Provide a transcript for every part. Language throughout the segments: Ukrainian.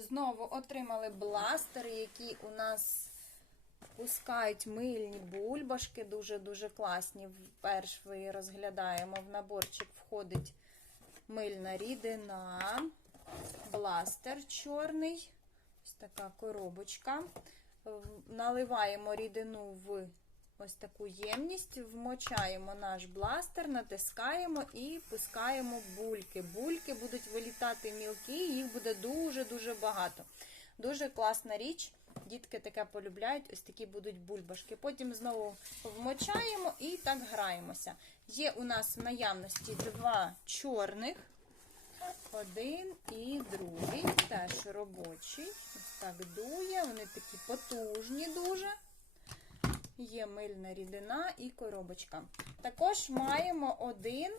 Знову отримали бластери, які у нас пускають мильні бульбашки, дуже-дуже класні. Перший розглядаємо. В наборчик входить мильна рідина, бластер чорний, ось така коробочка. Наливаємо рідину в ось таку ємність, вмочаємо наш бластер, натискаємо і пускаємо бульки. Бульки будуть вилітати мілкі, їх буде дуже-дуже багато. Дуже класна річ. Дітки таке полюбляють, ось такі будуть бульбашки. Потім знову вмочаємо і так граємося. Є у нас в наявності два чорних, один і другий, теж робочий. Ось так дує, вони такі потужні дуже. Є мильна рідина і коробочка. Також маємо один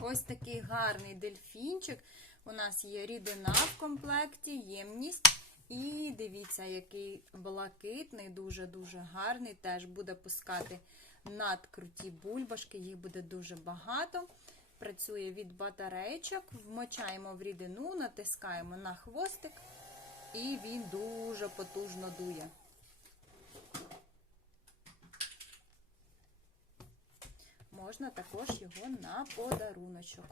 ось такий гарний дельфінчик. У нас є рідина в комплекті, ємність. І дивіться, який блакитний, дуже-дуже гарний. Теж буде пускати надкруті бульбашки, їх буде дуже багато. Працює від батарейчок, вмочаємо в рідину, натискаємо на хвостик, і він дуже потужно дує. Можна також його на подаруночок.